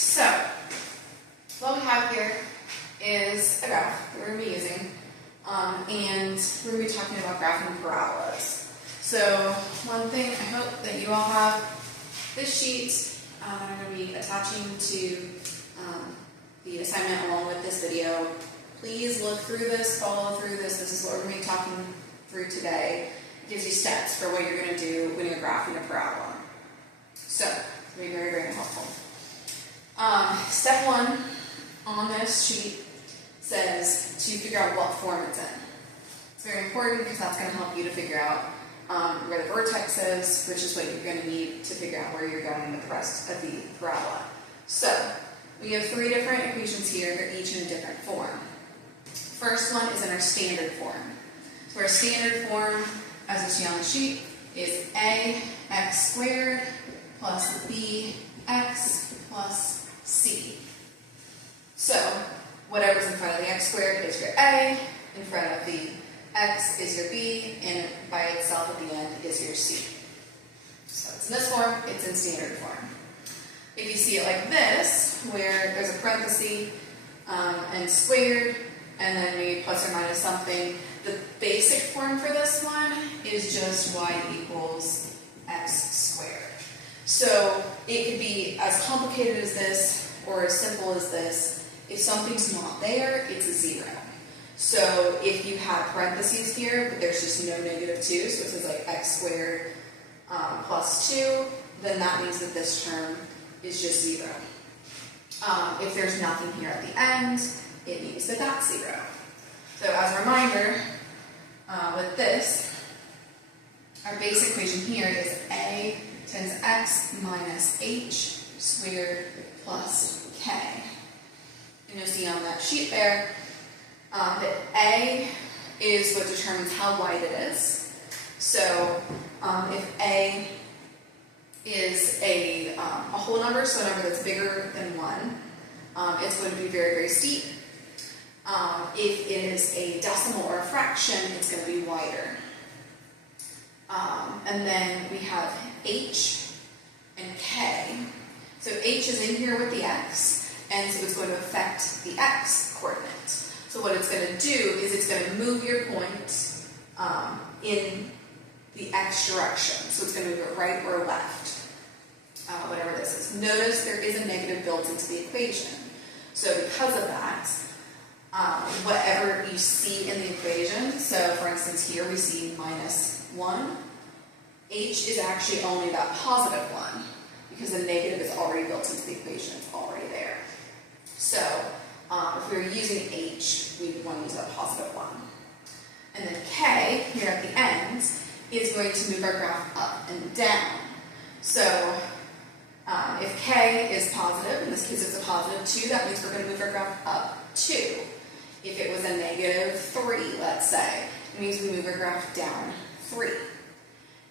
So what we have here is a graph that we're going to be using, and we're going to be talking about graphing parabolas. So one thing, I hope that you all have this sheet. I'm going to be attaching to the assignment along with this video. Please look through this, follow through this. This is what we're going to be talking through today. It gives you steps for what you're going to do when you're graphing a parabola. So it's going to be very, very helpful. Step one on this sheet says to figure out what form it's in. It's very important because that's going to help you to figure out where the vertex is, which is what you're going to need to figure out where you're going with the rest of the parabola. So we have three different equations here. They're each in a different form. First one is in our standard form. So our standard form, as you see on the sheet, is ax squared plus bx plus c. So whatever's in front of the x squared is your a, in front of the x is your b, and by itself at the end is your c. So it's in this form, it's in standard form. If you see it like this, where there's a parenthesis and squared, and then maybe plus or minus something, the basic form for this one is just y equals x squared. So it could be as complicated as this or as simple as this. If something's not there, it's a 0. So if you have parentheses here, but there's just no -2, so it says like x squared plus 2, then that means that this term is just 0. If there's nothing here at the end, it means that that's 0. So as a reminder, with this, our basic equation here is a times x minus h squared plus k. And you'll see on that sheet there that a is what determines how wide it is. So if a is a whole number, so a number that's bigger than 1, it's going to be very, very steep. If it is a decimal or a fraction, it's going to be wider. And then we have h and k. So h is in here with the x, and so it's going to affect the x coordinate. So what it's going to do is it's going to move your point in the x direction. So it's going to move it right or left, whatever this is. Notice there is a negative built into the equation. So because of that, whatever you see in the equation, so for instance here we see -1, h is actually only that positive one because the negative is already built into the equation, it's already there. So if we were using h, we would want to use that positive one. And then k, here at the end, is going to move our graph up and down. So if k is positive, in this case it's a positive 2, that means we're going to move our graph up 2. If it was a -3, let's say, it means we move our graph down 3.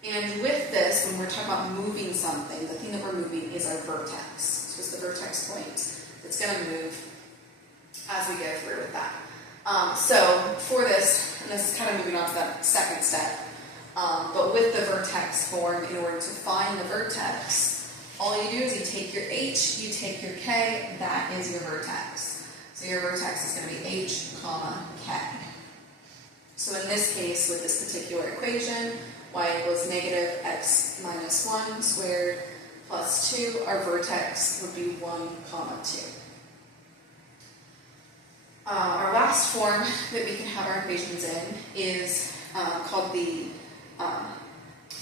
And with this, when we're talking about moving something, the thing that we're moving is our vertex. So it's the vertex point that's going to move as we go through with that. So for this, and this is kind of moving on to that second step, but with the vertex form, in order to find the vertex, all you do is you take your h, you take your k, that is your vertex. So your vertex is going to be h, comma, k. So in this case, with this particular equation, y equals -x minus 1 squared plus 2, our vertex would be 1, comma 2. Our last form that we can have our equations in is called the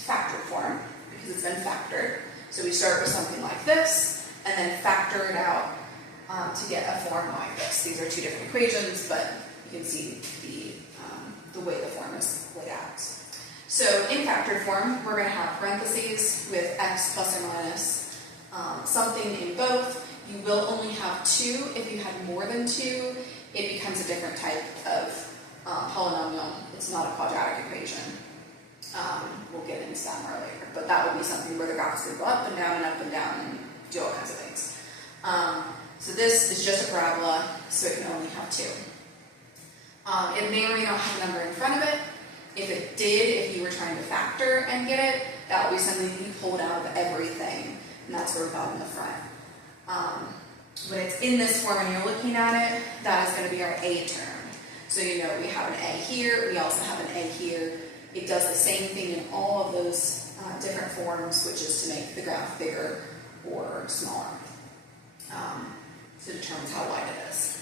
factored form, because it's been factored. So we start with something like this, and then factor it out to get a form like this. These are two different equations, but you can see the way the form is laid out. So in factored form, we're going to have parentheses with x plus or minus something in both. You will only have 2. If you had more than 2, it becomes a different type of polynomial. It's not a quadratic equation. We'll get into that more later, but that would be something where the graph is going to go up and down and up and down and do all kinds of things. So this is just a parabola, so it can only have 2. It may or may not have a number in front of it. If it did, if you were trying to factor and get it, that would be something that you pulled out of everything, and that's where we got in the front. when it's in this form and you're looking at it, that is going to be our A term. So you know we have an A here, we also have an A here. It does the same thing in all of those different forms, which is to make the graph bigger or smaller, to determine how wide it is.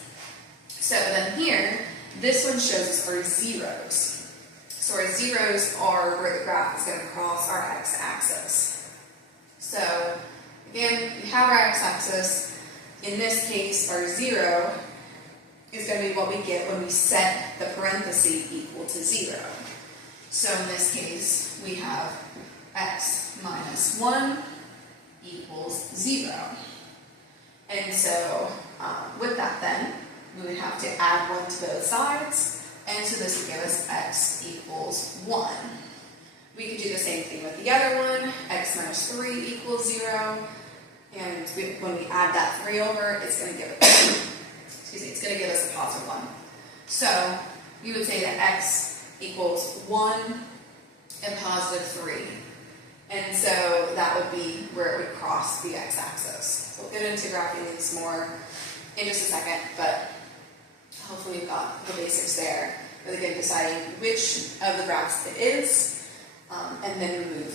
So then here, this one shows us our zeros. So our zeros are where the graph is going to cross our x-axis. So again, we have our x-axis. In this case, our 0 is going to be what we get when we set the parenthesis equal to 0. So in this case, we have x minus 1 equals 0. And so with that then, we would have to add 1 to both sides, and so this would give us x equals 1. We could do the same thing with the other one, x minus 3 equals 0, and when we add that 3 over, it's going to give us, it's going to give us a positive 1. So we would say that x equals 1 and positive 3. And so that would be where it would cross the x-axis. So we'll get into graphing these more in just a second, but hopefully we've got the basics there. Really good deciding which of the graphs it is, and then we move